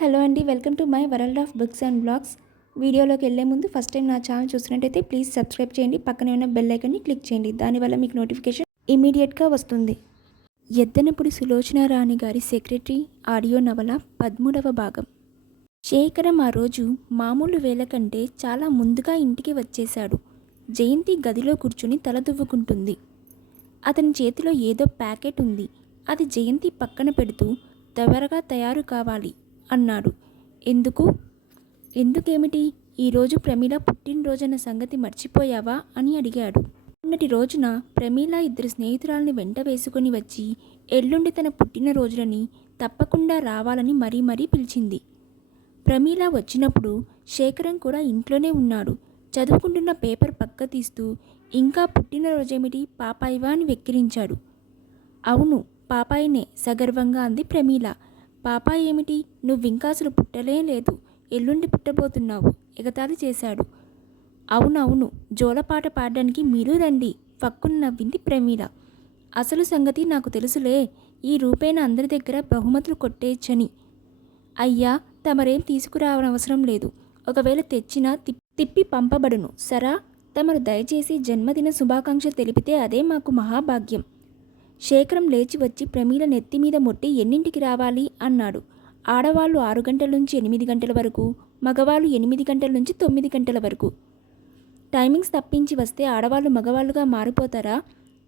Hello అండి welcome to my world of books and blogs. వీడియోలోకి వెళ్ళే ముందు ఫస్ట్ టైం నా ఛానల్ చూసినట్టయితే ప్లీజ్ సబ్స్క్రైబ్ చేయండి పక్కనే ఉన్న బెల్ ఐకన్ని క్లిక్ చేయండి దానివల్ల మీకు నోటిఫికేషన్ ఇమీడియట్గా వస్తుంది. ఎద్దనపుడి సులోచన రాణి గారి సెక్రటరీ ఆడియో నవల పదమూడవ భాగం. శేఖరం ఆ రోజు మామూలు వేళ కంటే చాలా ముందుగా ఇంటికి వచ్చేశాడు. జయంతి గదిలో కూర్చుని తలదువ్వుకుంటుంది అతని చేతిలో ఏదో ప్యాకెట్ ఉంది. అది జయంతి పక్కన పెడుతూ త్వరగా తయారు కావాలి. అన్నాడు ఎందుకు? ఎందుకేమిటి? ఈరోజు ప్రమీల పుట్టినరోజన్న సంగతి మర్చిపోయావా? అని అడిగాడు. నిన్నటి రోజున ప్రమీల ఇద్దరు స్నేహితురాల్ని వెంట వేసుకొని వచ్చి ఎల్లుండి తన పుట్టినరోజులని తప్పకుండా రావాలని మరీ మరీ పిలిచింది. ప్రమీల వచ్చినప్పుడు శేఖరం కూడా ఇంట్లోనే ఉన్నాడు. చదువుకుంటున్న పేపర్ పక్క తీస్తూ ఇంకా పుట్టినరోజేమిటి? పాపాయివా? అని వెక్కిరించాడు. అవును పాపాయినే సగర్వంగా అంది ప్రమీల. పాపా ఏమిటి? నువ్వింకా అసలు పుట్టలే లేదు. ఎల్లుండి పుట్టబోతున్నావు. ఎగతాళి చేశాడు. అవునవును జోలపాట పాడడానికి మీరు రండి. ఫక్కున నవ్వింది ప్రమీల. అసలు సంగతి నాకు తెలుసులే. ఈ రూపేణ అందరి దగ్గర బహుమతులు కొట్టేయచ్చని అయ్యా తమరేం తీసుకురావనవసరం లేదు. ఒకవేళ తెచ్చినా తిప్పి పంపబడును. సరా తమరు దయచేసి జన్మదిన శుభాకాంక్ష తెలిపితే అదే మాకు మహాభాగ్యం. శేఖరం లేచి వచ్చి ప్రమీల నెత్తి మీద మొట్టి ఎన్నింటికి రావాలి? అన్నాడు. ఆడవాళ్ళు ఆరు గంటల నుంచి ఎనిమిది గంటల వరకు మగవాళ్ళు ఎనిమిది గంటల నుంచి తొమ్మిది గంటల వరకు. టైమింగ్స్ తప్పించి వస్తే ఆడవాళ్ళు మగవాళ్ళుగా మారిపోతారా?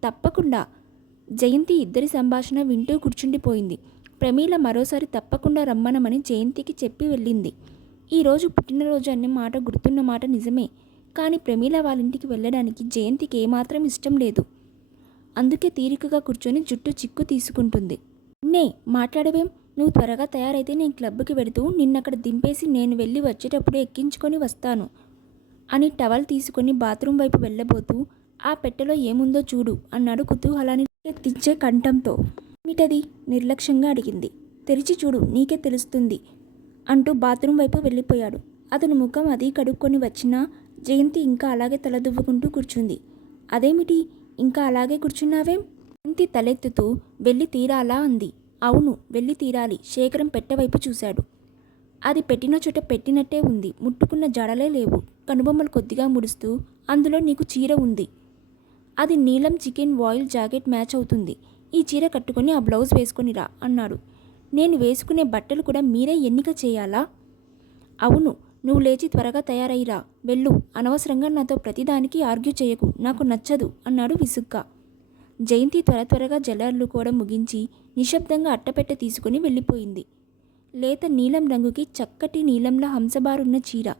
తప్పకుండా. జయంతి ఇద్దరి సంభాషణ వింటూ కూర్చుండిపోయింది. ప్రమీల మరోసారి తప్పకుండా రమ్మనమని జయంతికి చెప్పి వెళ్ళింది. ఈరోజు పుట్టినరోజు అనే మాట గుర్తున్న మాట నిజమే. కానీ ప్రమీల వాళ్ళింటికి వెళ్ళడానికి జయంతికి ఏమాత్రం ఇష్టం లేదు. అందుకే తీరికగా కూర్చొని జుట్టు చిక్కు తీసుకుంటుంది. నే మాట్లాడవేం? నువ్వు త్వరగా తయారైతే నేను క్లబ్కి వెడుతూ నిన్నక్కడ దింపేసి నేను వెళ్ళి వచ్చేటప్పుడు ఎక్కించుకొని వస్తాను. అని టవల్ తీసుకొని బాత్రూం వైపు వెళ్ళబోతూ ఆ పెట్టెలో ఏముందో చూడు అన్నాడు కుతూహలాన్ని ఎత్తించే కంఠంతో. ఏమిటది? నిర్లక్ష్యంగా అడిగింది. తెరిచి చూడు నీకే తెలుస్తుంది అంటూ బాత్రూం వైపు వెళ్ళిపోయాడు. అతను ముఖం అది కడుక్కొని వచ్చినా జయంతి ఇంకా అలాగే తలదువ్వుకుంటూ కూర్చుంది. అదేమిటి? ఇంకా అలాగే కూర్చున్నావేం? జయంతి తలెత్తుతూ వెళ్ళి తీరాలా అంది. అవును వెళ్ళి తీరాలి. శేఖరం పెట్టవైపు చూశాడు. అది పెట్టిన చోట పెట్టినట్టే ఉంది. ముట్టుకున్న జడలే లేవు. కనుబొమ్మలు కొద్దిగా ముడుస్తూ అందులో నీకు చీర ఉంది. అది నీలం చికెన్ వాయిల్ జాకెట్ మ్యాచ్ అవుతుంది. ఈ చీర కట్టుకొని ఆ బ్లౌజ్ వేసుకొని రా అన్నాడు. నేను వేసుకునే బట్టలు కూడా మీరే ఎన్నిక చేయాలా? అవును నువ్వు లేచి త్వరగా తయారయ్యిరా వెళ్ళు. అనవసరంగా నాతో ప్రతిదానికి ఆర్గ్యూ చేయకు. నాకు నచ్చదు అన్నాడు విసుగ్గా. జయంతి త్వర త్వరగా జలర్లుకోవడం ముగించి నిశ్శబ్దంగా అట్టపెట్ట తీసుకుని వెళ్ళిపోయింది. లేత నీలం రంగుకి చక్కటి నీలంలా హంసబారున్న చీర.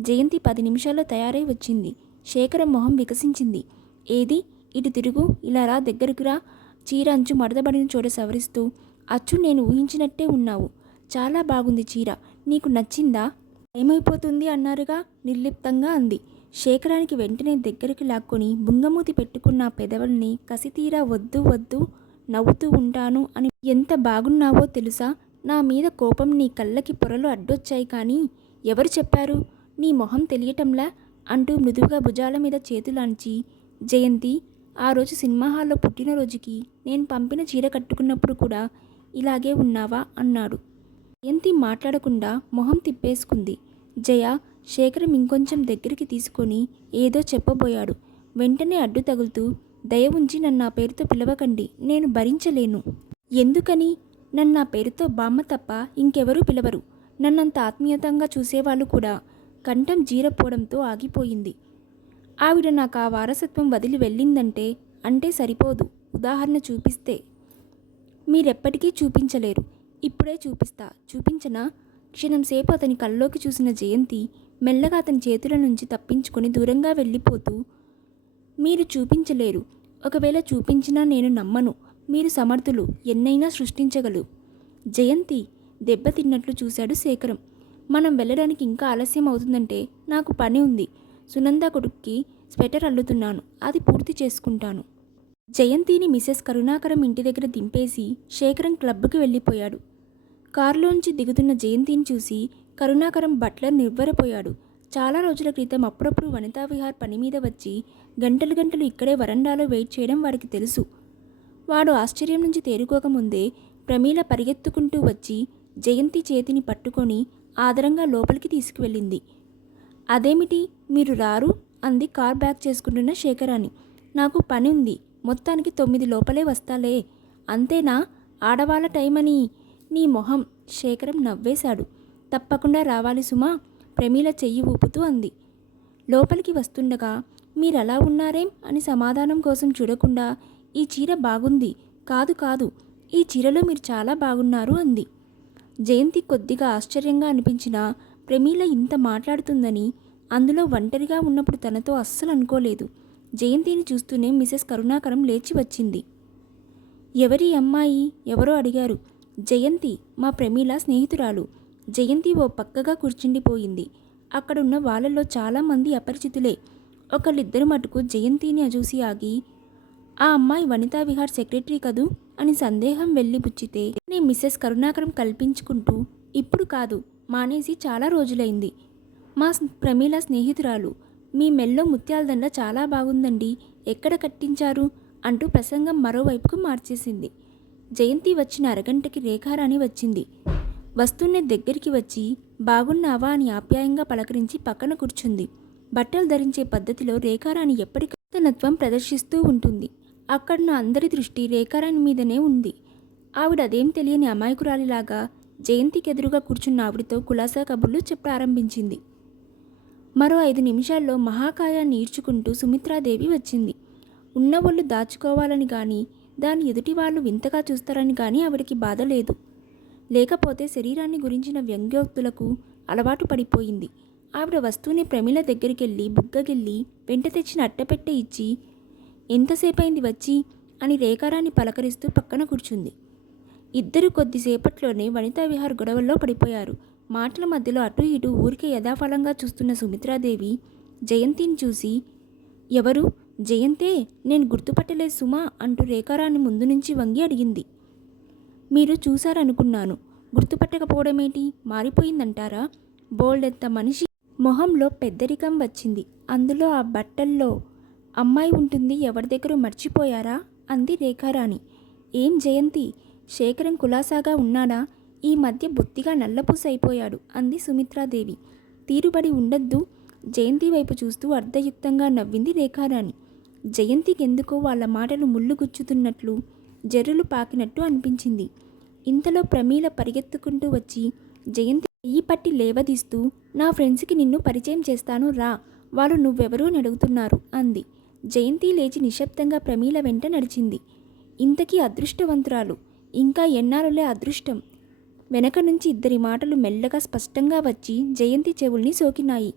జయంతి పది నిమిషాల్లో తయారై వచ్చింది. శేఖరం మొహం వికసించింది. ఏది? ఇటు తిరుగు ఇలా రా దగ్గరకు రా. చీర అంచు మడతబడిన చోట సవరిస్తూ అచ్చు నేను ఊహించినట్టే ఉన్నావు. చాలా బాగుంది చీర. నీకు నచ్చిందా? ఏమైపోతుంది అన్నారుగా నిర్లిప్తంగా అంది. శేఖరానికి వెంటనే దగ్గరికి లాక్కొని బుంగమూతి పెట్టుకున్న పెదవుల్ని కసితీరా వద్దు వద్దు నవ్వుతూ ఉంటాను అని ఎంత బాగున్నావో తెలుసా? నా మీద కోపం నీ కళ్ళకి పొరలు అడ్డొచ్చాయి కానీ ఎవరు చెప్పారు? నీ మొహం తెలియటంలా అంటూ మృదువుగా భుజాల మీద చేతులాంచి జయంతి ఆ రోజు సినిమా హాల్లో పుట్టినరోజుకి నేను పంపిన చీర కట్టుకున్నప్పుడు కూడా ఇలాగే ఉన్నావా? అన్నాడు. జయంతి మాట్లాడకుండా మొహం తిప్పేసుకుంది. జయ శేఖరం ఇంకొంచెం దగ్గరికి తీసుకొని ఏదో చెప్పబోయాడు. వెంటనే అడ్డు తగులుతూ దయ ఉంచి నన్ను నా పేరుతో పిలవకండి. నేను భరించలేను. ఎందుకని? నన్ను నా పేరుతో బామ్మ తప్ప ఇంకెవరూ పిలవరు. నన్నంత ఆత్మీయతంగా చూసేవాళ్ళు కూడా. కంఠం జీరపోవడంతో ఆగిపోయింది. ఆవిడ నాకు ఆ వారసత్వం వదిలి వెళ్ళిందంటే అంటే సరిపోదు. ఉదాహరణ చూపిస్తే. మీరెప్పటికీ చూపించలేరు. ఇప్పుడే చూపిస్తా. చూపించనా? క్షణంసేపు అతని కల్లోకి చూసిన జయంతి మెల్లగా అతని చేతుల నుంచి తప్పించుకొని దూరంగా వెళ్ళిపోతూ మీరు చూపించలేరు. ఒకవేళ చూపించినా నేను నమ్మను. మీరు సమర్థులు. ఎన్నైనా సృష్టించగలరు. జయంతి దెబ్బతిన్నట్లు చూశాడు శేఖరం. మనం వెళ్ళడానికి ఇంకా ఆలస్యం అవుతుందంటే నాకు పని ఉంది. సునంద కొడుక్కి స్వెటర్ అల్లుతున్నాను. అది పూర్తి చేసుకుంటాను. జయంతిని మిసెస్ కరుణాకరం ఇంటి దగ్గర దింపేసి శేఖరం క్లబ్కి వెళ్ళిపోయాడు. కారులోంచి దిగుతున్న జయంతిని చూసి కరుణాకరం బట్లర్ నివ్వెరపోయాడు. చాలా రోజుల క్రితం అప్పుడప్పుడు వనితా విహార్ పని మీద వచ్చి గంటలు గంటలు ఇక్కడే వరండాలో వెయిట్ చేయడం వాడికి తెలుసు. వాడు ఆశ్చర్యం నుంచి తేరుకోకముందే ప్రమీల పరిగెత్తుకుంటూ వచ్చి జయంతి చేతిని పట్టుకొని ఆదరంగా లోపలికి తీసుకువెళ్ళింది. అదేమిటి? మీరు రారు? అంది కార్ బ్యాక్ చేసుకుంటున్న శేఖరాని నాకు పని ఉంది. మొత్తానికి తొమ్మిది లోపలే వస్తాలే. అంతేనా? ఆడవాళ్ళ టైం అని నీ మొహం శేఖరం నవ్వేశాడు. తప్పకుండా రావాలి సుమా ప్రమీల చెయ్యి ఊపుతూ అంది. లోపలికి వస్తుండగా మీరలా ఉన్నారేం అని సమాధానం కోసం చూడకుండా ఈ చీర బాగుంది. కాదు కాదు ఈ చీరలో మీరు చాలా బాగున్నారు అంది. జయంతి కొద్దిగా ఆశ్చర్యంగా అనిపించినా ప్రమీల ఇంత మాట్లాడుతుందని అందులో ఒంటరిగా ఉన్నప్పుడు తనతో అస్సలు అనుకోలేదు. జయంతిని చూస్తూనే మిసెస్ కరుణాకరం లేచి వచ్చింది. ఎవరి అమ్మాయి? ఎవరో అడిగారు. జయంతి మా ప్రమీల స్నేహితురాలు. జయంతి ఓ పక్కగా కూర్చుండిపోయింది. అక్కడున్న వాళ్ళల్లో చాలామంది అపరిచితులే. ఒకళ్ళిద్దరు మటుకు జయంతిని చూసి ఆగి ఆ అమ్మాయి వనితా విహార్ సెక్రటరీ కదూ? అని సందేహం వెళ్ళిపుచ్చితే నేను మిస్సెస్ కరుణాకరం కల్పించుకుంటూ ఇప్పుడు కాదు మానేసి చాలా రోజులైంది. మా ప్రమీల స్నేహితురాలు మీ మెల్లో ముత్యాలదండ చాలా బాగుందండి. ఎక్కడ కట్టించారు? అంటూ ప్రసంగం మరోవైపుకు మార్చేసింది. జయంతి వచ్చిన అరగంటకి రేఖారాణి వచ్చింది. వస్తున్న దగ్గరికి వచ్చి బాగున్నావా అని ఆప్యాయంగా పలకరించి పక్కన కూర్చుంది. బట్టలు ధరించే పద్ధతిలో రేఖారాణి ఎప్పటికీ తనత్వం ప్రదర్శిస్తూ ఉంటుంది. అక్కడున్న అందరి దృష్టి రేఖారాణి మీదనే ఉంది. ఆవిడ అదేం తెలియని అమాయకురాలిలాగా జయంతికి ఎదురుగా కూర్చున్న ఆవిడతో కులాసా కబుర్లు చెప్పారంభించింది. మరో ఐదు నిమిషాల్లో మహాకాయాన్ని ఈడ్చుకుంటూ సుమిత్రాదేవి వచ్చింది. ఉన్న ఒళ్ళు దాచుకోవాలని కానీ దాని ఎదుటి వాళ్ళు వింతగా చూస్తారని కానీ ఆవిడకి బాధ లేదు. లేకపోతే శరీరాన్ని గురించిన వ్యంగ్యోక్తులకు అలవాటు పడిపోయింది. ఆవిడ వస్తూనే ప్రమిళ దగ్గరికెళ్ళి బుగ్గగిల్లి వెంట తెచ్చిన అట్టపెట్టె ఇచ్చి ఎంతసేపైంది వచ్చి? అని రేఖారాన్ని పలకరిస్తూ పక్కన కూర్చుంది. ఇద్దరు కొద్దిసేపట్లోనే వనితా విహార్ గొడవల్లో పడిపోయారు. మాటల మధ్యలో అటు ఇటు ఊరికే యథాఫలంగా చూస్తున్న సుమిత్రాదేవి జయంతిని చూసి ఎవరు? జయంతే నేను గుర్తుపట్టలేదు సుమా అంటూ రేఖారాణి ముందు నుంచి వంగి అడిగింది. మీరు చూశారనుకున్నాను. గుర్తుపట్టకపోవడమేటి? మారిపోయిందంటారా? బోల్డెంత మనిషి మొహంలో పెద్దరికం వచ్చింది. అందులో ఆ బట్టల్లో అమ్మాయి ఉంటుంది ఎవరి దగ్గర మర్చిపోయారా? అంది రేఖారాణి. ఏం జయంతి? శేఖరం కులాసాగా ఉన్నాడా? ఈ మధ్య బొత్తిగా నల్లపూస అయిపోయాడు అంది సుమిత్రాదేవి. తీరుబడి ఉండద్దు. జయంతి వైపు చూస్తూ అర్ధయుక్తంగా నవ్వింది రేఖారాణి. జయంతికి ఎందుకో వాళ్ళ మాటలు ముళ్ళు గుచ్చుతున్నట్లు జర్రులు పాకినట్టు అనిపించింది. ఇంతలో ప్రమీల పరిగెత్తుకుంటూ వచ్చి జయంతి ఈ పట్టి లేవదీస్తూ నా ఫ్రెండ్స్కి నిన్ను పరిచయం చేస్తాను రా వాళ్ళు నువ్వెవరూ అడుగుతున్నారు అంది. జయంతి లేచి నిశ్శబ్దంగా ప్రమీల వెంట నడిచింది. ఇంతకీ అదృష్టవంతురాలు ఇంకా ఎన్నాళ్ళులే అదృష్టం. వెనక నుంచి ఇద్దరి మాటలు మెల్లగా స్పష్టంగా వచ్చి జయంతి చెవుల్ని సోకినాయి.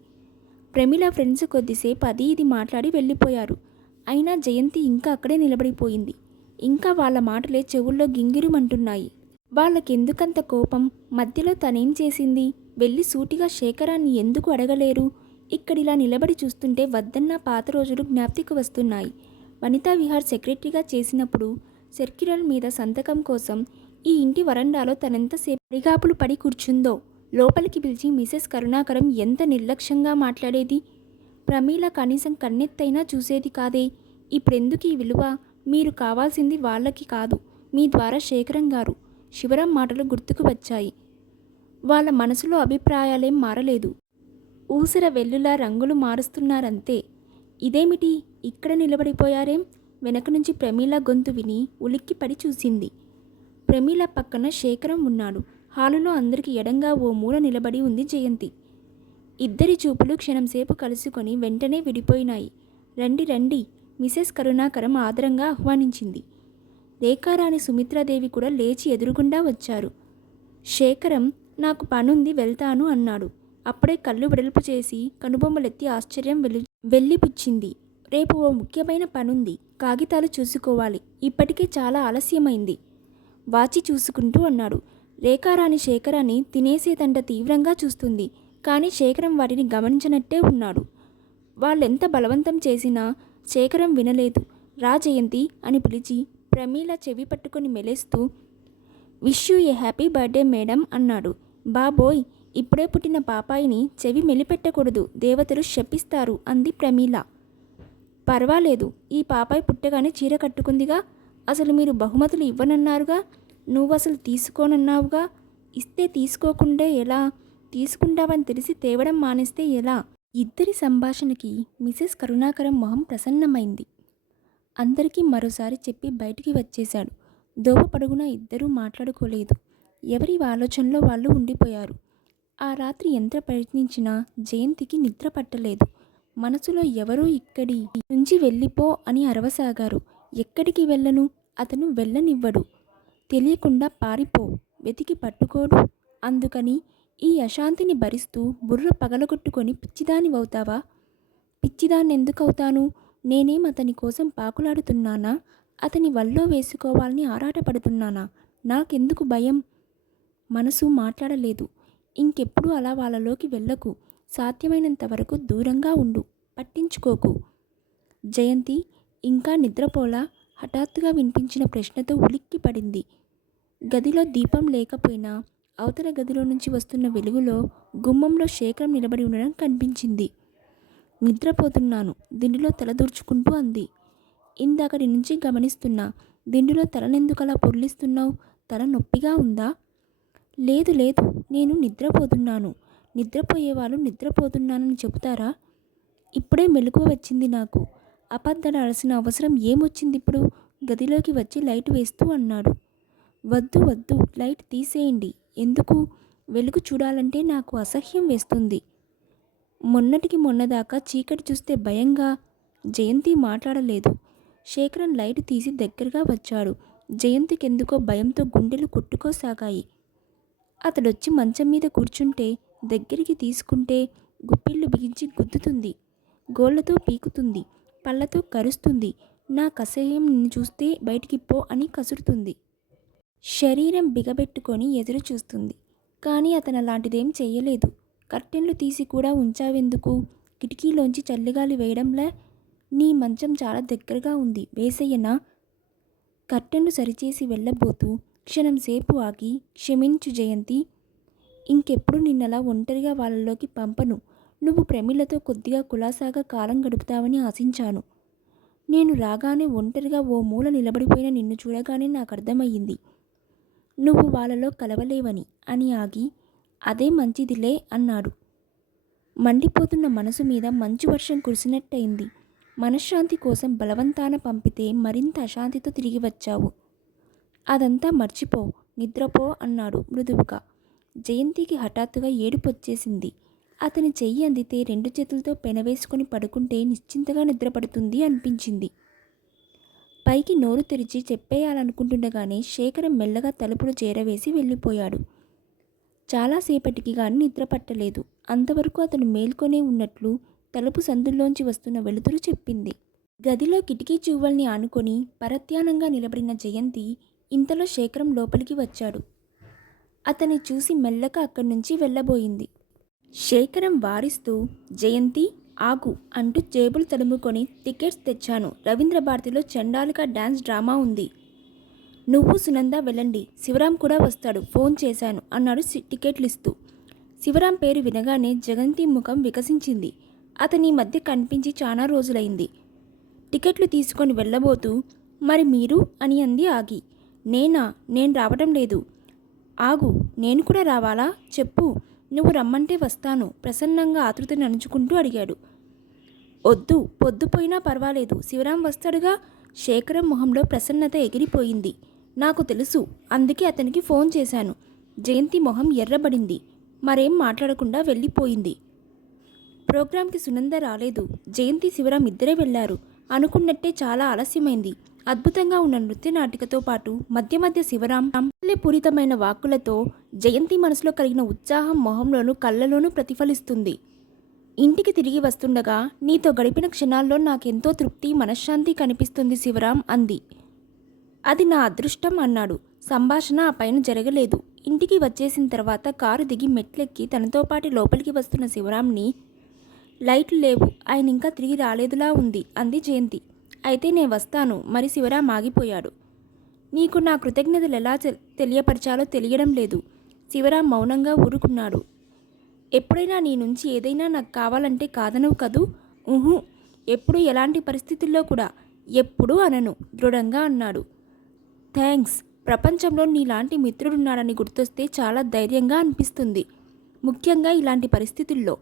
ప్రమీల ఫ్రెండ్స్ కొద్దిసేపు అది ఇది మాట్లాడి వెళ్ళిపోయారు. అయినా జయంతి ఇంకా అక్కడే నిలబడిపోయింది. ఇంకా వాళ్ళ మాటలే చెవుల్లో గింగిరుమంటున్నాయి. వాళ్ళకెందుకంత కోపం? మధ్యలో తనేం చేసింది? వెళ్ళి సూటిగా శేఖరాన్ని ఎందుకు అడగలేరు? ఇక్కడిలా నిలబడి చూస్తుంటే వద్దన్న పాత రోజులు జ్ఞాప్తికి వస్తున్నాయి. వనితా విహార్ సెక్రటరీగా చేసినప్పుడు సర్క్యులర్ మీద సంతకం కోసం ఈ ఇంటి వరండాలో తనెంతసేపు పరిగాపులు పడి కూర్చుందో లోపలికి పిలిచి మిసెస్ కరుణాకరం ఎంత నిర్లక్ష్యంగా మాట్లాడేది? ప్రమీల కనీసం కన్నెత్తైనా చూసేది కాదే. ఇప్పుడెందుకు ఈ విలువ? మీరు కావాల్సింది వాళ్ళకి కాదు మీ ద్వారా శేఖరం గారు. శివరం మాటలు గుర్తుకు వచ్చాయి. వాళ్ళ మనసులో అభిప్రాయాలేం మారలేదు. ఊసర వెల్లులా రంగులు మారుస్తున్నారంతే. ఇదేమిటి? ఇక్కడ నిలబడిపోయారేం? వెనక నుంచి ప్రమీల గొంతు విని ఉలిక్కిపడి చూసింది. ప్రమీల పక్కన శేఖరం ఉన్నాడు. హాలులో అందరికీ ఎడంగా ఓ మూల నిలబడి ఉంది జయంతి. ఇద్దరి చూపులు క్షణంసేపు కలుసుకొని వెంటనే విడిపోయినాయి. రండి రండి మిసెస్ కరుణాకరం ఆదరంగా ఆహ్వానించింది. రేఖారాణి సుమిత్రాదేవి కూడా లేచి ఎదురుగుండా వచ్చారు. శేఖరం నాకు పనుంది వెళ్తాను అన్నాడు. అప్పుడే కళ్ళు వెడల్పు చేసి కనుబొమ్మలెత్తి ఆశ్చర్యం వెలు వెళ్ళిపుచ్చింది. రేపు ఓ ముఖ్యమైన పనుంది కాగితాలు చూసుకోవాలి. ఇప్పటికే చాలా ఆలస్యమైంది. వాచి చూసుకుంటూ అన్నాడు. రేఖారాణి శేఖరాన్ని తినేసేదంట తీవ్రంగా చూస్తుంది. కానీ శేఖరం వారిని గమనించినట్టే ఉన్నాడు. వాళ్ళెంత బలవంతం చేసినా శేఖరం వినలేదు. రా జయంతి అని పిలిచి ప్రమీల చెవి పట్టుకొని మెలేస్తూ wish you a happy birthday madam అన్నాడు. బాబోయ్ ఇప్పుడే పుట్టిన పాపాయిని చెవి మెలిపెట్టకూడదు దేవతలు శపిస్తారు అంది ప్రమీల. పర్వాలేదు ఈ పాపాయి పుట్టగానే చీర కట్టుకుందిగా అసలు మీరు బహుమతులు ఇవ్వనన్నారుగా నువ్వు అసలు తీసుకోనన్నావుగా ఇస్తే తీసుకోకుండా ఎలా? తీసుకుంటావని తెలిసి తేవడం మానేస్తే ఎలా? ఇద్దరి సంభాషణకి మిసెస్ కరుణాకరం మొహం ప్రసన్నమైంది. అందరికీ మరోసారి చెప్పి బయటికి వచ్చేశాడు. దోవ పడుగున ఇద్దరూ మాట్లాడుకోలేదు. ఎవరి ఆలోచనలో వాళ్ళు ఉండిపోయారు. ఆ రాత్రి ఎంత ప్రయత్నించినా జయంతికి నిద్ర పట్టలేదు. మనసులో ఎవరో ఇక్కడి నుంచి వెళ్ళిపో అని అరవసాగారు. ఎక్కడికి వెళ్ళను? అతను వెళ్ళనివ్వడు. తెలియకుండా పారిపో. వెతికి పట్టుకోడు. అందుకని ఈ అశాంతిని భరిస్తూ బుర్ర పగలగొట్టుకొని పిచ్చిదానివవుతావా పిచ్చిదాన్నెందుకవుతాను నేనేం అతని కోసం పాకులాడుతున్నానా? అతని వల్లో వేసుకోవాలని ఆరాటపడుతున్నానా? నాకెందుకు భయం? మనసు మాట్లాడలేదు. ఇంకెప్పుడు అలా వాళ్ళలోకి వెళ్ళకు. సాధ్యమైనంత వరకు దూరంగా ఉండు. పట్టించుకోకు. జయంతి ఇంకా నిద్రపోలా? హఠాత్తుగా వినిపించిన ప్రశ్నతో ఉలిక్కి పడింది గదిలో దీపం లేకపోయినా అవతల గదిలో నుంచి వస్తున్న వెలుగులో గుమ్మంలో శేఖరం నిలబడి ఉండడం కనిపించింది. నిద్రపోతున్నాను. దిండులో తలదూర్చుకుంటూ అంది. ఇందాకటి నుంచి గమనిస్తున్నా దిండులో తలనెందుకలా పొర్లిస్తున్నావు? తల నొప్పిగా ఉందా? లేదు లేదు నేను నిద్రపోతున్నాను. నిద్రపోయేవాళ్ళు నిద్రపోతున్నానని చెబుతారా? ఇప్పుడే మెలకువ వచ్చింది నాకు. అబద్ధాలాడాల్సిన అవసరం ఏమొచ్చింది ఇప్పుడు? గదిలోకి వచ్చి లైట్ వేస్తూ అన్నాడు. వద్దు వద్దు లైట్ తీసేయండి. ఎందుకు? వెలుగు చూడాలంటే నాకు అసహ్యం వేస్తుంది. మొన్నటికి మొన్నదాకా చీకటి చూస్తే భయంగా జయంతి మాట్లాడలేదు. శేఖరన్ లైట్ తీసి దగ్గరగా వచ్చాడు. జయంతికెందుకో భయంతో గుండెలు కొట్టుకోసాగాయి. అతడొచ్చి మంచం మీద కూర్చుంటే దగ్గరికి తీసుకుంటే గుప్పిళ్ళు బిగించి గుద్దుతుంది. గోళ్ళతో పీకుతుంది. పళ్ళతో కరుస్తుంది. నా కసహ్యం నిన్ను చూస్తే బయటికి పో అని కసురుతుంది. శరీరం బిగబెట్టుకొని ఎదురు చూస్తుంది. కానీ అతను అలాంటిదేం చేయలేదు కర్టెన్లు తీసి కూడా ఉంచావెందుకు? కిటికీలోంచి చల్లిగాలి వేయడంలే నీ మంచం చాలా దగ్గరగా ఉంది. వేసయ్యనా? కర్టెన్లు సరిచేసి వెళ్ళబోతూ క్షణం సేపు ఆగి క్షమించు జయంతి. ఇంకెప్పుడు నిన్నలా ఒంటరిగా వాళ్ళలోకి పంపను. నువ్వు ప్రమిళతో కొద్దిగా కులాసాగా కాలం గడుపుతావని ఆశించాను. నేను రాగానే ఒంటరిగా ఓ మూల నిలబడిపోయిన నిన్ను చూడగానే నాకు అర్థమయ్యింది. నువ్వు వాళ్ళలో కలవలేవని అని ఆగి అదే మంచిదిలే అన్నాడు. మండిపోతున్న మనసు మీద మంచు వర్షం కురిసినట్టయింది. మనశ్శాంతి కోసం బలవంతాన పంపితే మరింత అశాంతితో తిరిగి వచ్చావు. అదంతా మర్చిపో నిద్రపో అన్నాడు మృదువుగా. జయంతికి హఠాత్తుగా ఏడుపొచ్చేసింది అతని చెయ్యి అందితే రెండు చేతులతో పెనవేసుకొని పడుకుంటే నిశ్చింతగా నిద్రపడుతుంది అనిపించింది. పైకి నోరు తెరిచి చెప్పేయాలనుకుంటుండగానే శేఖరం మెల్లగా తలుపులు చేరవేసి వెళ్ళిపోయాడు. చాలాసేపటికి గాని నిద్ర పట్టలేదు. అంతవరకు అతను మేల్కొనే ఉన్నట్లు తలుపు సందుల్లోంచి వస్తున్న వెలుతురు చెప్పింది. గదిలో కిటికీ చువ్వల్ని ఆనుకొని పరత్యానంగా నిలబడిన జయంతి ఇంతలో శేఖరం లోపలికి వచ్చాడు. అతన్ని చూసి మెల్లగా అక్కడి నుంచి వెళ్ళబోయింది. శేఖరం వారిస్తూ జయంతి ఆగు అంటూ జేబులు తడుముకొని టికెట్స్ తెచ్చాను. రవీంద్ర భారతిలో చండాలిక డ్యాన్స్ డ్రామా ఉంది. నువ్వు సునంద వెళ్ళండి. శివరాం కూడా వస్తాడు. ఫోన్ చేశాను. అన్నాడు సి- టికెట్లు ఇస్తూ శివరాం పేరు వినగానే జగంతి ముఖం వికసించింది. అతని మధ్య కనిపించి చాలా రోజులైంది. టికెట్లు తీసుకొని వెళ్ళబోతూ మరి మీరు? అని అంది ఆగి. నేనా? నేను రావడం లేదు. ఆగు నేను కూడా రావాలా? చెప్పు. నువ్వు రమ్మంటే వస్తాను. ప్రసన్నంగా ఆతృతని అణుచుకుంటూ అడిగాడు. వద్దు పొద్దుపోయినా పర్వాలేదు. శివరాం వస్తాడుగా? శేఖరం మొహంలో ప్రసన్నత ఎగిరిపోయింది. నాకు తెలుసు అందుకే అతనికి ఫోన్ చేశాను. జయంతి మొహం ఎర్రబడింది. మరేం మాట్లాడకుండా వెళ్ళిపోయింది. ప్రోగ్రాంకి సునంద రాలేదు. జయంతి శివరాం ఇద్దరే వెళ్ళారు అనుకున్నట్టే చాలా ఆలస్యమైంది. అద్భుతంగా ఉన్న నృత్య నాటికతో పాటు మధ్య మధ్య శివరాం పూరితమైన వాక్కులతో జయంతి మనసులో కలిగిన ఉత్సాహం మొహంలోనూ కళ్ళలోనూ ప్రతిఫలిస్తుంది. ఇంటికి తిరిగి వస్తుండగా నీతో గడిపిన క్షణాల్లో నాకెంతో తృప్తి మనశ్శాంతి కనిపిస్తుంది శివరాం అంది. అది నా అదృష్టం అన్నాడు. సంభాషణ ఆ పైన జరగలేదు. ఇంటికి వచ్చేసిన తర్వాత కారు దిగి మెట్లెక్కి తనతో పాటు లోపలికి వస్తున్న శివరాంని లైట్లు లేవు. ఆయన ఇంకా తిరిగి రాలేదులా ఉంది అంది జయంతి. అయితే నేను వస్తాను. మరి శివరాం ఆగిపోయాడు. నీకు నా కృతజ్ఞతలు ఎలా తెలియపరచాలో తెలియడం లేదు. శివరాం మౌనంగా ఊరుకున్నాడు. ఎప్పుడైనా నీ నుంచి ఏదైనా నాకు కావాలంటే కాదనవు కదూ? ఊహు ఎప్పుడు ఎలాంటి పరిస్థితుల్లో కూడా ఎప్పుడూ అనను. దృఢంగా అన్నాడు. థ్యాంక్స్ ప్రపంచంలో నీలాంటి మిత్రుడున్నాడని గుర్తొస్తే చాలా ధైర్యంగా అనిపిస్తుంది. ముఖ్యంగా ఇలాంటి పరిస్థితుల్లో.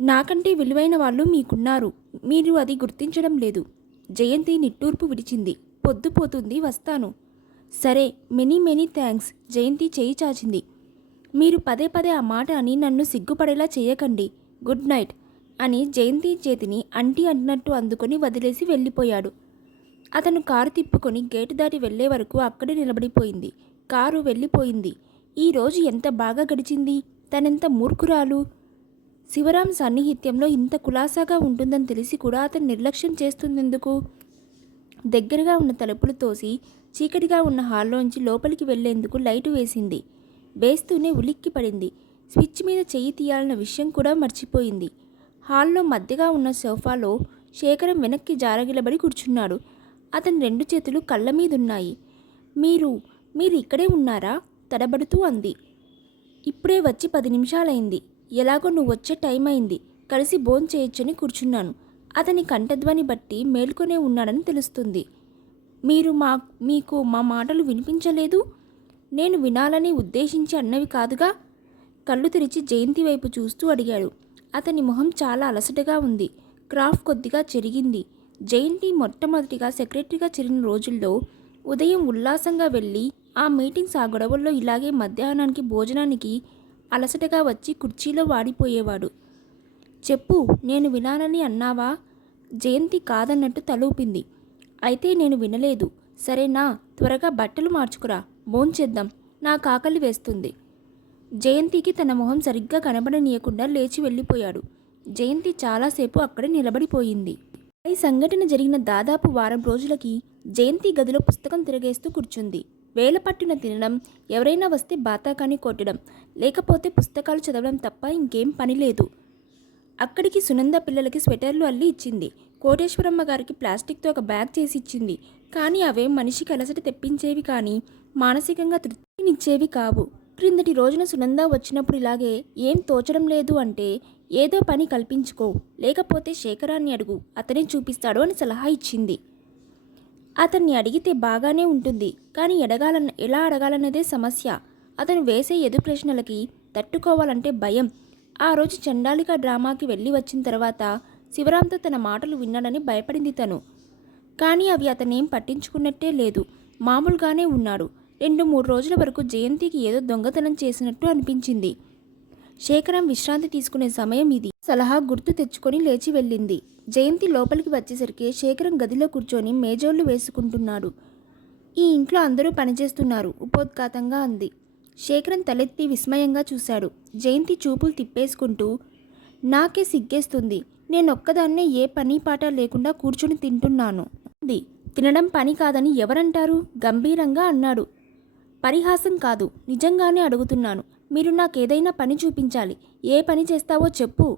నాకంటే విలువైన వాళ్ళు మీకున్నారు. మీరు అది గుర్తించడం లేదు. జయంతి నిట్టూర్పు విడిచింది. పొద్దుపోతుంది వస్తాను. సరే మెనీ మెనీ థ్యాంక్స్. జయంతి చేయి చాచింది. మీరు పదే పదే ఆ మాట అని నన్ను సిగ్గుపడేలా చేయకండి. గుడ్ నైట్ అని జయంతి చేతిని అంటి అంటినట్టు అందుకొని వదిలేసి వెళ్ళిపోయాడు. అతను కారు తిప్పుకొని గేటు దాటి వెళ్ళే వరకు అక్కడే నిలబడిపోయింది. కారు వెళ్ళిపోయింది. ఈరోజు ఎంత బాగా గడిచింది? తనెంత మూర్ఖురాలు? శివరాం సన్నిహిత్యంలో ఇంత కులాసాగా ఉంటుందని తెలిసి కూడా అతను నిర్లక్ష్యం చేస్తుందెందుకు? దగ్గరగా ఉన్న తలుపులు తోసి చీకటిగా ఉన్న హాల్లోంచి లోపలికి వెళ్ళేందుకు లైటు వేసింది. వేస్తూనే ఉలిక్కి పడింది. స్విచ్ మీద చెయ్యి తీయాలన్న విషయం కూడా మర్చిపోయింది. హాల్లో మధ్యగా ఉన్న సోఫాలో శేఖరం వెనక్కి జారగిలబడి కూర్చున్నాడు. అతని రెండు చేతులు కళ్ళ మీదున్నాయి. మీరు మీరు ఇక్కడే ఉన్నారా? తడబడుతూ అంది. ఇప్పుడే వచ్చి పది నిమిషాలైంది. ఎలాగో నువ్వు వచ్చే టైం అయింది. కలిసి బోన్ చేయొచ్చని కూర్చున్నాను. అతని కంఠధ్వని బట్టి మేల్కొనే ఉన్నాడని తెలుస్తుంది. మీరు మా మీకు మా మాటలు వినిపించలేదు? నేను వినాలని ఉద్దేశించి అన్నవి కాదుగా? కళ్ళు తెరిచి జయంతి వైపు చూస్తూ అడిగాడు. అతని మొహం చాలా అలసటగా ఉంది. క్రాఫ్ కొద్దిగా చెరిగింది. జయంతి మొట్టమొదటిగా సెక్రటరీగా చేరిన రోజుల్లో ఉదయం ఉల్లాసంగా వెళ్ళి ఆ మీటింగ్స్ ఆ గొడవల్లో ఇలాగే మధ్యాహ్నానికి భోజనానికి అలసటగా వచ్చి కుర్చీలో వాడిపోయేవాడు. చెప్పు నేను వినాలని అన్నావా? జయంతి కాదన్నట్టు తలూపింది. అయితే నేను వినలేదు. సరేనా త్వరగా బట్టలు మార్చుకురా. భోంచేద్దాం. నా కాకలి వేస్తుంది. జయంతికి తన మొహం సరిగ్గా కనబడనీయకుండా లేచి వెళ్ళిపోయాడు. జయంతి చాలాసేపు అక్కడే నిలబడిపోయింది. ఈ సంఘటన జరిగిన దాదాపు వారం రోజులకి జయంతి గదిలో పుస్తకం తిరగేస్తూ కూర్చుంది. వేలపట్టున తినడం ఎవరైనా వస్తే బాతాకాని కొట్టడం లేకపోతే పుస్తకాలు చదవడం తప్ప ఇంకేం పని లేదు. అక్కడికి సునంద పిల్లలకి స్వెటర్లు అల్లి ఇచ్చింది. కోటేశ్వరమ్మ గారికి ప్లాస్టిక్తో ఒక బ్యాగ్ చేసి ఇచ్చింది. కానీ అవే మనిషికి అలసట తెప్పించేవి కానీ మానసికంగా తృప్తినిచ్చేవి కావు. క్రిందటి రోజున సునంద వచ్చినప్పుడు ఇలాగే ఏం తోచడం లేదు అంటే ఏదో పని కల్పించుకో. లేకపోతే శేఖరాన్ని అడుగు. అతనే చూపిస్తాడు అని సలహా ఇచ్చింది. అతన్ని అడిగితే బాగానే ఉంటుంది. కానీ ఎడగాలన్న ఎలా అడగాలన్నదే సమస్య. అతను వేసే ఎదు ప్రశ్నలకి తట్టుకోవాలంటే భయం. ఆ రోజు చండాలిక డ్రామాకి వెళ్ళి వచ్చిన తర్వాత శివరాంతో తన మాటలు విన్నాడని భయపడింది తను. కానీ అవి అతనేం పట్టించుకున్నట్టే లేదు. మామూలుగానే ఉన్నాడు. రెండు మూడు రోజుల వరకు జయంతికి ఏదో దొంగతనం చేసినట్టు అనిపించింది. శేఖరం విశ్రాంతి తీసుకునే సమయం ఇది. సలహా గుర్తు తెచ్చుకొని లేచి వెళ్ళింది. జయంతి లోపలికి వచ్చేసరికి శేఖరం గదిలో కూర్చొని మేజోళ్ళు వేసుకుంటున్నాడు. ఈ ఇంట్లో అందరూ పనిచేస్తున్నారు. ఉపోద్ఘాతంగా అంది. శేఖరం తలెత్తి విస్మయంగా చూశాడు. జయంతి చూపులు తిప్పేసుకుంటూ నాకే సిగ్గేస్తుంది. నేనొక్కదాన్నే ఏ పని పాట లేకుండా కూర్చుని తింటున్నాను. ఉంది తినడం పని కాదని ఎవరంటారు? గంభీరంగా అన్నాడు. పరిహాసం కాదు. నిజంగానే అడుగుతున్నాను. మీరు నాకేదైనా పని చూపించాలి. ఏ పని చేస్తావో చెప్పు.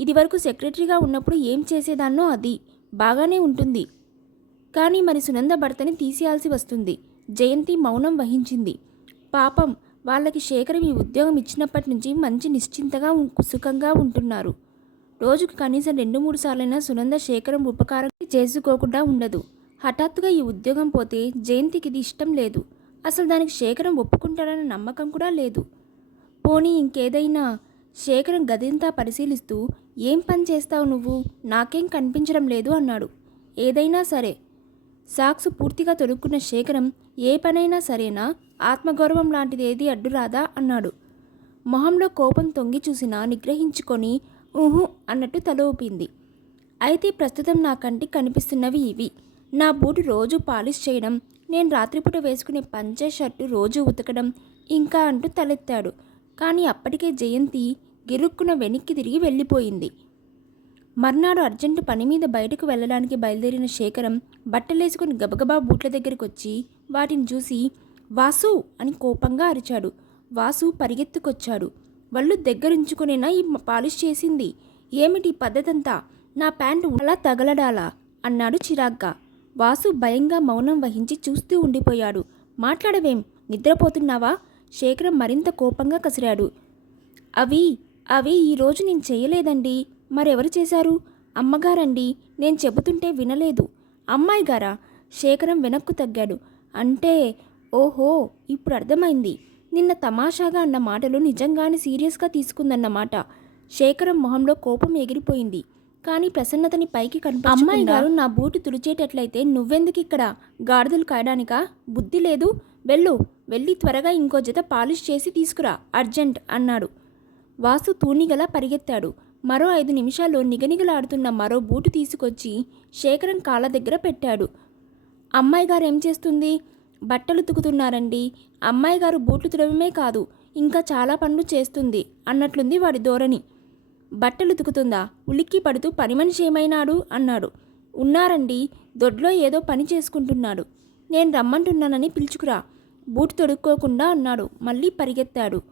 ఇదివరకు సెక్రటరీగా ఉన్నప్పుడు ఏం చేసేదాన్నో అది. బాగానే ఉంటుంది. కానీ మరి సునంద భర్తని తీసేయాల్సి వస్తుంది. జయంతి మౌనం వహించింది. పాపం. వాళ్ళకి శేఖరం ఈ ఉద్యోగం ఇచ్చినప్పటి నుంచి మంచి నిశ్చింతగా సుఖంగా ఉంటున్నారు. రోజుకు కనీసం రెండు మూడు సార్లైనా సునంద శేఖరం ఉపకారం చేసుకోకుండా ఉండదు. హఠాత్తుగా ఈ ఉద్యోగం పోతే జయంతికి ఇది ఇష్టం లేదు. అసలు దానికి శేఖరం ఒప్పుకుంటాడన్న నమ్మకం కూడా లేదు. పోనీ ఇంకేదైనా శేఖరం గదింతా పరిశీలిస్తూ ఏం పని చేస్తావు నువ్వు? నాకేం కనిపించడం లేదు అన్నాడు. ఏదైనా సరే సాక్స్ పూర్తిగా తొలుక్కున్న శేఖరం ఏ పనైనా సరేనా? ఆత్మగౌరవం లాంటిది ఏది అడ్డురాదా అన్నాడు. మొహంలో కోపం తొంగి చూసినా నిగ్రహించుకొని ఊహు అన్నట్టు తల ఊపింది. అయితే ప్రస్తుతం నా కంటికి కనిపిస్తున్నవి ఇవి. నా బూటు రోజు పాలిష్ చేయడం నేను రాత్రిపూట వేసుకునే పంచే షర్టు రోజు ఉతకడం ఇంకా అంటూ తలెత్తాడు. కానీ అప్పటికే జయంతి గిరుక్కున వెనక్కి తిరిగి వెళ్ళిపోయింది. మర్నాడు అర్జెంటు పని మీద బయటకు వెళ్ళడానికి బయలుదేరిన శేఖరం బట్టలేసుకుని గబగబా బూట్ల దగ్గరికి వచ్చి వాటిని చూసి వాసు అని కోపంగా అరిచాడు. వాసు పరిగెత్తుకొచ్చాడు. వాళ్ళు దగ్గరుంచుకునేనా? ఈ పాలిష్ చేసింది. ఏమిటి ఈ పద్ధతంతా? నా ప్యాంటు అలా తగలడాలా అన్నాడు చిరాగ్గా. వాసు భయంగా మౌనం వహించి చూస్తూ ఉండిపోయాడు. మాట్లాడవేం? నిద్రపోతున్నావా శేఖరం మరింత కోపంగా కసిరాడు. అవి అవి ఈరోజు నేను చేయలేదండి. మరెవరు చేశారు? అమ్మగారండి నేను చెబుతుంటే వినలేదు. అమ్మాయి గారా? శేఖరం వెనక్కు తగ్గాడు. అంటే ఓహో ఇప్పుడు అర్థమైంది. నిన్న తమాషాగా అన్న మాటలు నిజంగానే సీరియస్గా తీసుకుందన్నమాట. శేఖరం మొహంలో కోపం ఎగిరిపోయింది. కానీ ప్రసన్నతని పైకి కనిపి అమ్మాయి గారు నా బూటు తుడిచేటట్లయితే నువ్వెందుకు ఇక్కడ గాడిదలు కాయడానికా? బుద్ధి లేదు. వెళ్ళు వెళ్ళి త్వరగా ఇంకో జత పాలిష్ చేసి తీసుకురా అర్జెంట్ అన్నాడు. వాసు తూనిగలా పరిగెత్తాడు. మరో ఐదు నిమిషాల్లో నిగనిగలాడుతున్న మరో బూటు తీసుకొచ్చి శేఖరం కాళ్ళ దగ్గర పెట్టాడు. అమ్మాయి గారు ఏం చేస్తుంది? బట్టలు ఉతుకుతున్నారండి. అమ్మాయి గారు బూట్లు తుడవమే కాదు ఇంకా చాలా పనులు చేస్తుంది అన్నట్లుంది వాడి ధోరణి. బట్టలు ఉతుకుతుందా? ఉలిక్కి పడుతూ పని మనిషి ఏమైనాడు? అన్నాడు. ఉన్నారండి. దొడ్లో ఏదో పని చేసుకుంటున్నాడు. నేను రమ్మంటున్నానని పిలుచుకురా. బూట్ తొడుక్కోకుండా అన్నాడు. మళ్ళీ పరిగెత్తాడు.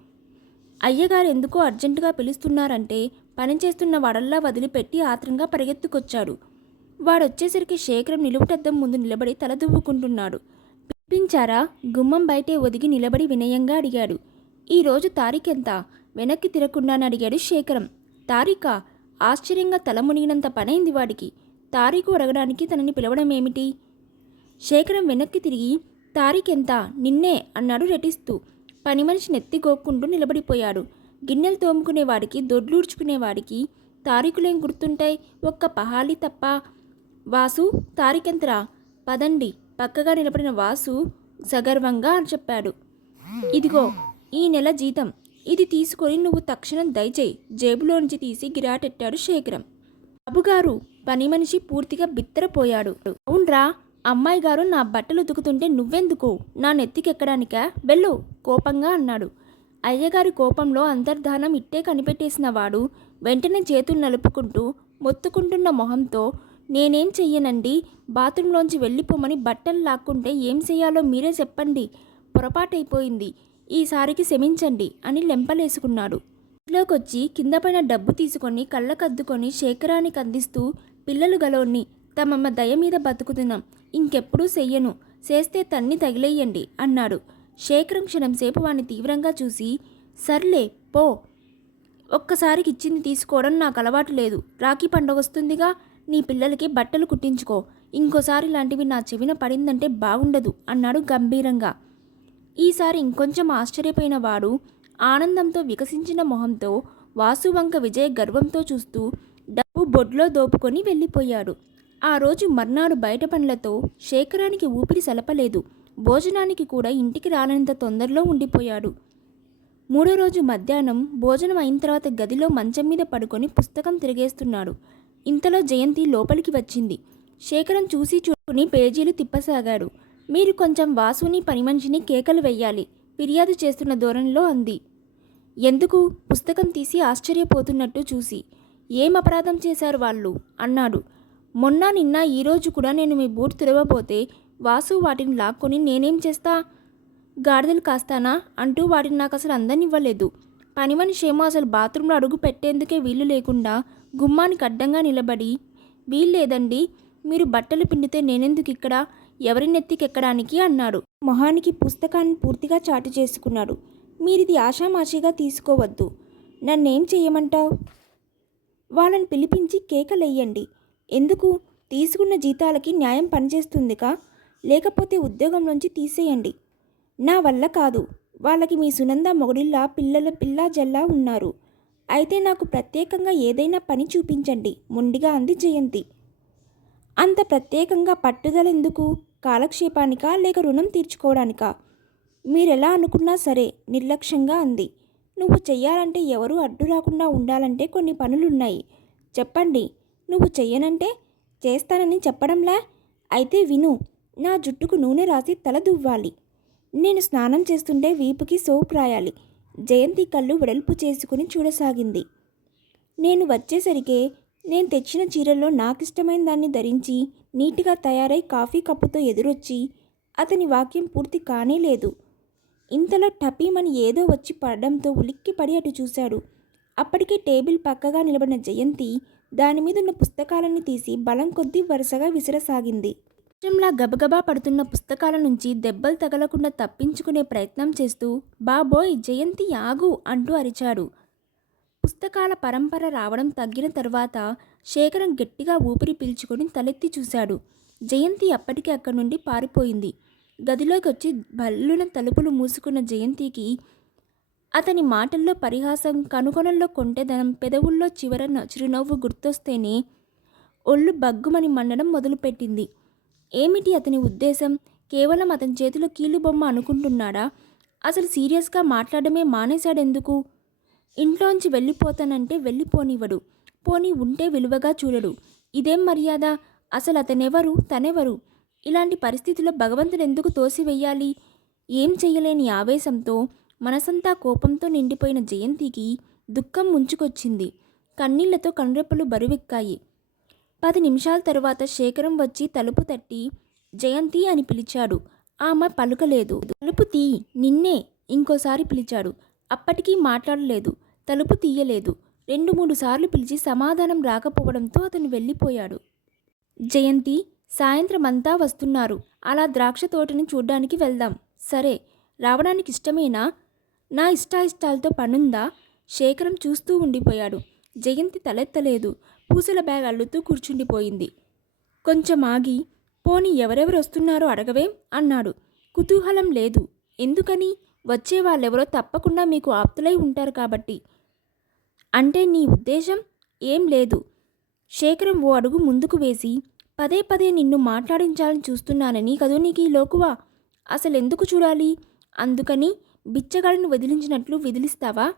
అయ్యగారు ఎందుకో అర్జెంటుగా పిలుస్తున్నారంటే పని చేస్తున్న వాడల్లా వదిలిపెట్టి ఆత్రంగా పరిగెత్తుకొచ్చాడు. వాడొచ్చేసరికి శేఖరం నిలువుటద్దం ముందు నిలబడి తల దువ్వుకుంటున్నాడు. పిలిపించారా? గుమ్మం బయటే ఒదిగి నిలబడి వినయంగా అడిగాడు. ఈరోజు తారీఖెంత? వెనక్కి తిరగకుండానే అడిగాడు శేఖరం. తారీఖా? ఆశ్చర్యంగా తల మునిగినంత పనైంది వాడికి. తారీఖు అడగడానికి తనని పిలవడం ఏమిటి శేఖరం వెనక్కి తిరిగి తారీఖెంత? నిన్నే అన్నాడు రెటిస్తూ. పని మనిషి నెత్తిగోక్కుంటూ నిలబడిపోయాడు. గిన్నెలు తోముకునేవాడికి దొడ్లూడ్చుకునేవాడికి తారీఖులేం గుర్తుంటాయి? ఒక్క పహాలి తప్ప. వాసు తారీఖెంతరా పదండి. పక్కగా నిలబడిన వాసు సగర్వంగా అని చెప్పాడు. ఇదిగో ఈ నెల జీతం. ఇది తీసుకొని నువ్వు తక్షణం దయచేయి. జేబులోంచి తీసి గిరాటెట్టాడు శేఖరం. బాబుగారు పని మనిషి పూర్తిగా బిత్తరపోయాడు. అవునరా అమ్మాయి గారు నా బట్టలు ఉతుకుతుంటే నువ్వెందుకు? నా నెత్తికెక్కడానికా? వెళ్ళు కోపంగా అన్నాడు. అయ్యగారి కోపంలో అంతర్ధానం ఇట్టే కనిపెట్టేసిన వాడు వెంటనే చేతులు నలుపుకుంటూ మొత్తుకుంటున్న మొహంతో నేనేం చెయ్యనండి బాత్రూంలోంచి వెళ్ళిపోమని బట్టలు లాక్కుంటే ఏం చేయాలో మీరే చెప్పండి పొరపాటైపోయింది ఈసారికి శమించండి అని లెంపలేసుకున్నాడు. ఇంట్లోకొచ్చి కిందపైన డబ్బు తీసుకొని కళ్ళకద్దుకొని శేఖరానికి అందిస్తూ పిల్లలు గలోన్ని తమమ్మ దయ మీద బతుకుతున్నాం ఇంకెప్పుడూ చెయ్యను చేస్తే తన్ని తగిలేయండి అన్నాడు. శేఖరం క్షణంసేపు వాణ్ణి తీవ్రంగా చూసి సర్లే పో. ఒక్కసారికి ఇచ్చింది తీసుకోవడం నాకు అలవాటు లేదు. రాఖీ పండుగ వస్తుందిగా నీ పిల్లలకి బట్టలు కుట్టించుకో. ఇంకోసారి ఇలాంటివి నా చెవిన పడిందంటే బాగుండదు అన్నాడు గంభీరంగా. ఈసారి ఇంకొంచెం ఆశ్చర్యపోయిన వాడు ఆనందంతో వికసించిన మొహంతో వాసు వంక విజయ గర్వంతో చూస్తూ డబ్బు బొడ్లో దోపుకొని వెళ్ళిపోయాడు. ఆ రోజు మర్నాడు బయట పనులతో శేఖరానికి ఊపిరి సలపలేదు. భోజనానికి కూడా ఇంటికి రానంత తొందరలో ఉండిపోయాడు. మూడో రోజు మధ్యాహ్నం భోజనం అయిన తర్వాత గదిలో మంచం మీద పడుకొని పుస్తకం తిరిగేస్తున్నాడు. ఇంతలో జయంతి లోపలికి వచ్చింది. శేఖరం చూసి చూసుకుని పేజీలు తిప్పసాగాడు. మీరు కొంచెం వాసుని పని మనిషిని కేకలు వెయ్యాలి ఫిర్యాదు చేస్తున్న ధోరణిలో అంది. ఎందుకు? పుస్తకం తీసి ఆశ్చర్యపోతున్నట్టు చూసి. ఏం అపరాధం చేశారు వాళ్ళు? అన్నాడు. మొన్న నిన్న ఈరోజు కూడా నేను మీ బూట్ తిరగబోతే వాసు వాటిని లాక్కొని నేనేం చేస్తా? గాడిదలు కాస్తానా? అంటూ వాటిని నాకు అసలు అందనివ్వలేదు పని మనిషేమో అసలు బాత్రూంలో అడుగు పెట్టేందుకే వీలు లేకుండా గుమ్మానికి అడ్డంగా నిలబడి వీల్లేదండి మీరు బట్టలు పిండితే నేనెందుకు ఇక్కడ? ఎవరి నెత్తికెక్కడానికి అన్నాడు. మొహానికి పుస్తకాన్ని పూర్తిగా చాటు చేసుకున్నాడు. మీరిది ఆషామాషిగా తీసుకోవద్దు. నన్నేం చేయమంటావు? వాళ్ళని పిలిపించి కేకలెయ్యండి ఎందుకు? తీసుకున్న జీతాలకి న్యాయం పనిచేస్తుందిగా లేకపోతే ఉద్యోగం నుంచి తీసేయండి. నా వల్ల కాదు. వాళ్ళకి మీ సునంద మొగుడిల్లా పిల్లల పిల్లా జల్లా ఉన్నారు. అయితే నాకు ప్రత్యేకంగా ఏదైనా పని చూపించండి. ముండిగా అంది జయంతి. అంత ప్రత్యేకంగా పట్టుదల ఎందుకు? కాలక్షేపానికా లేక రుణం తీర్చుకోవడానికా? మీరెలా అనుకున్నా సరే నిర్లక్ష్యంగా అంది. నువ్వు చెయ్యాలంటే ఎవరూ అడ్డు రాకుండా ఉండాలంటే కొన్ని పనులున్నాయి. చెప్పండి. నువ్వు చెయ్యనంటే చేస్తానని చెప్పడంలా? అయితే విను. నా జుట్టుకు నూనె రాసి తల దువ్వాలి. నేను స్నానం చేస్తుంటే వీపుకి సోప్ రాయాలి. జయంతి కళ్ళు వెడల్పు చేసుకుని చూడసాగింది. నేను వచ్చేసరికే నేను తెచ్చిన చీరల్లో నాకిష్టమైన దాన్ని ధరించి నీట్గా తయారై కాఫీ కప్పుతో ఎదురొచ్చి అతని వాక్యం పూర్తి కానే లేదు. ఇంతలో టపీమని ఏదో వచ్చి పడడంతో ఉలిక్కి పడి అటు చూశాడు. అప్పటికే టేబుల్ పక్కగా నిలబడిన జయంతి దాని పుస్తకాలన్నీ పుస్తకాలను తీసి బలం కొద్దీ వరుసగా విసిరసాగింది. వర్షంలా గబగబా పడుతున్న పుస్తకాల నుంచి దెబ్బలు తగలకుండా తప్పించుకునే ప్రయత్నం చేస్తూ బాబోయ్ జయంతి ఆగు అంటూ అరిచాడు. పుస్తకాల పరంపర రావడం తగ్గిన తర్వాత శేఖరం గట్టిగా ఊపిరి పీల్చుకొని తలెత్తి చూశాడు. జయంతి అప్పటికి అక్కడి నుండి పారిపోయింది. గదిలోకి వచ్చి బల్లున తలుపులు మూసుకున్న జయంతికి అతని మాటల్లో పరిహాసం కనుకొనల్లో కొంటెదనం పెదవుల్లో చివర చిరునవ్వు గుర్తొస్తేనే ఒళ్ళు బగ్గుమని మండడం మొదలుపెట్టింది. ఏమిటి అతని ఉద్దేశం? కేవలం అతని చేతిలో కీలుబొమ్మ అనుకుంటున్నాడా? అసలు సీరియస్గా మాట్లాడమే మానేశాడెందుకు? ఇంట్లోంచి వెళ్ళిపోతానంటే వెళ్ళిపోనివ్వడు. పోనీ ఉంటే విలువగా చూడడు. ఇదేం మర్యాద? అసలు అతనెవరు? తనెవరు? ఇలాంటి పరిస్థితుల్లో భగవంతుడు ఎందుకు తోసివేయాలి? ఏం చేయలేని ఆవేశంతో మనసంతా కోపంతో నిండిపోయిన జయంతికి దుఃఖం ముంచుకొచ్చింది. కన్నీళ్ళతో కనురెప్పలు బరువెక్కాయి. పది నిమిషాల తరువాత శేఖరం వచ్చి తలుపు తట్టి జయంతి అని పిలిచాడు. ఆమె పలుకలేదు. తలుపు తీ నిన్నే ఇంకోసారి పిలిచాడు. అప్పటికీ మాట్లాడలేదు. తలుపు తీయలేదు. రెండు మూడు సార్లు పిలిచి సమాధానం రాకపోవడంతో అతను వెళ్ళిపోయాడు. జయంతి సాయంత్రం అంతా వస్తున్నారు. అలా ద్రాక్ష తోటని చూడ్డానికి వెళ్దాం. సరే రావడానికి ఇష్టమేనా? నా ఇష్టాయిష్టాలతో పనుందా? శేఖరం చూస్తూ ఉండిపోయాడు. జయంతి తలెత్తలేదు. పూసల బ్యాగ్ అల్లుతూ కూర్చుండిపోయింది. కొంచెం ఆగి పోనీ ఎవరెవరు వస్తున్నారో అడగవేం అన్నాడు. కుతూహలం లేదు. ఎందుకని? వచ్చే వాళ్ళెవరో తప్పకుండా మీకు ఆప్తులై ఉంటారు కాబట్టి. అంటే నీ ఉద్దేశం? ఏం లేదు. శేఖరం ఓ అడుగు ముందుకు వేసి పదే పదే నిన్ను మాట్లాడించాలని చూస్తున్నానని కదూ నీకు ఈ లోకువా? అసలెందుకు చూడాలి? అందుకని బిచ్చగాడిని వదిలించినట్లు విదిలిస్తావా?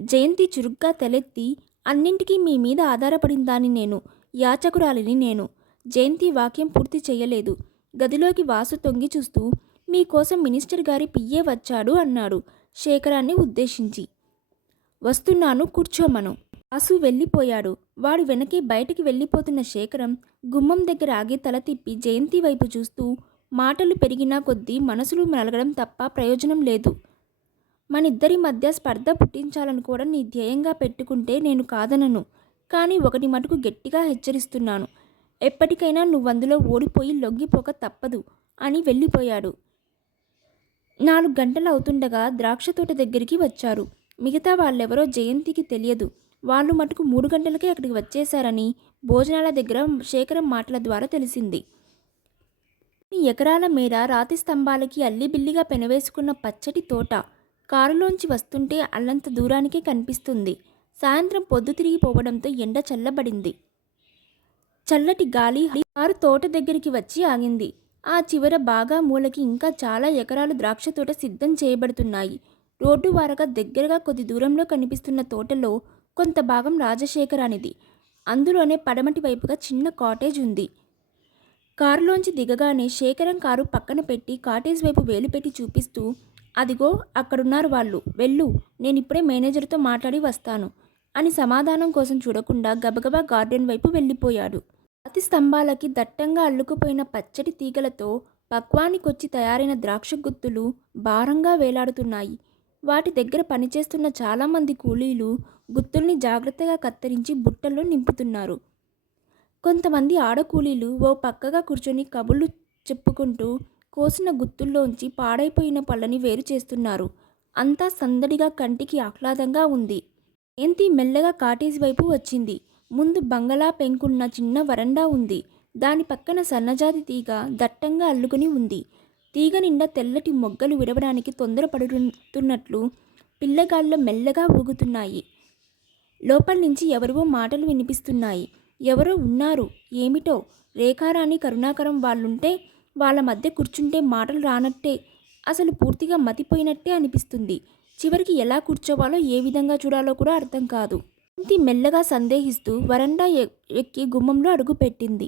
జయంతి చురుగ్గా తలెత్తి అన్నింటికీ మీ మీద ఆధారపడిన దాన్ని నేను యాచకురాలిని నేను. జయంతి వాక్యం పూర్తి చేయలేదు. గదిలోకి వాసు తొంగి చూస్తూ మీకోసం మినిస్టర్ గారి పియ్యే వచ్చాడు అన్నాడు శేఖరాన్ని ఉద్దేశించి. వస్తున్నాను కూర్చోమను వాసు వెళ్ళిపోయాడు. వాడు వెనకే బయటికి వెళ్ళిపోతున్న శేఖరం గుమ్మం దగ్గర ఆగి తల తిప్పి జయంతి వైపు చూస్తూ మాటలు పెరిగినా కొద్దీ మనసులు మలగడం తప్ప ప్రయోజనం లేదు. మనిద్దరి మధ్య స్పర్ధ పుట్టించాలని కూడా నీ ధ్యేయంగా పెట్టుకుంటే నేను కాదనను. కానీ ఒకటి మటుకు గట్టిగా హెచ్చరిస్తున్నాను. ఎప్పటికైనా నువ్వందులో ఓడిపోయి లొంగిపోక తప్పదు అని వెళ్ళిపోయాడు. నాలుగు గంటలు అవుతుండగా ద్రాక్ష తోట దగ్గరికి వచ్చారు. మిగతా వాళ్ళెవరో జయంతికి తెలియదు. వాళ్ళు మటుకు మూడు గంటలకే అక్కడికి వచ్చేశారని భోజనాల దగ్గర శేఖరం మాటల ద్వారా తెలిసింది. ఎకరాల మీద రాతి స్తంభాలకి అల్లిబిల్లిగా పెనవేసుకున్న పచ్చటి తోట. కారులోంచి వస్తుంటే అల్లంత దూరానికే కనిపిస్తుంది. సాయంత్రం పొద్దు తిరిగిపోవడంతో ఎండ చల్లబడింది. చల్లటి గాలి కారు తోట దగ్గరికి వచ్చి ఆగింది. ఆ చివర బాగా మూలకి ఇంకా చాలా ఎకరాలు ద్రాక్ష తోట సిద్ధం చేయబడుతున్నాయి. రోడ్డు వారగా దగ్గరగా కొద్ది దూరంలో కనిపిస్తున్న తోటలో కొంత భాగం రాజశేఖరానిది. అందులోనే పడమటి వైపుగా చిన్న కాటేజ్ ఉంది. కారులోంచి దిగగానే శేఖరం కారు పక్కన పెట్టి కాటేజ్ వైపు వేలు పెట్టి చూపిస్తూ అదిగో అక్కడున్నారు వాళ్ళు. వెళ్ళు నేనిప్పుడే మేనేజర్తో మాట్లాడి వస్తాను అని సమాధానం కోసం చూడకుండా గబగబా గార్డెన్ వైపు వెళ్ళిపోయాడు. అతి స్తంభాలకి దట్టంగా అల్లుకుపోయిన పచ్చటి తీగలతో పక్వానికొచ్చి తయారైన ద్రాక్ష గుత్తులు భారంగా వేలాడుతున్నాయి. వాటి దగ్గర పనిచేస్తున్న చాలామంది కూలీలు గుత్తుల్ని జాగ్రత్తగా కత్తిరించి బుట్టల్లో నింపుతున్నారు. కొంతమంది ఆడకూలీలు ఓ పక్కగా కూర్చొని కబుర్లు చెప్పుకుంటూ కోసిన గుత్తుల్లోంచి పాడైపోయిన పళ్ళని వేరు చేస్తున్నారు. అంతా సందడిగా కంటికి ఆహ్లాదంగా ఉంది. ఏంతి మెల్లగా కాటేజ్ వైపు వచ్చింది. ముందు బంగళా పెంకున్న చిన్న వరండా ఉంది. దాని పక్కన సన్నజాతి తీగ దట్టంగా అల్లుకుని ఉంది. తీగ నిండా తెల్లటి మొగ్గలు విడవడానికి తొందరపడుతున్నట్లు పిల్లగాళ్ళ మెల్లగా ఊగుతున్నాయి. లోపల నుంచి ఎవరివో మాటలు వినిపిస్తున్నాయి. ఎవరో ఉన్నారు. ఏమిటో? రేఖారాణి కరుణాకరం వాళ్ళుంటే వాళ్ళ మధ్య కూర్చుంటే మాటలు రానట్టే అసలు పూర్తిగా మతిపోయినట్టే అనిపిస్తుంది. చివరికి ఎలా కూర్చోవాలో ఏ విధంగా చూడాలో కూడా అర్థం కాదు. కుంతి మెల్లగా సందేహిస్తూ వరండా ఎక్కి గుమ్మంలో అడుగుపెట్టింది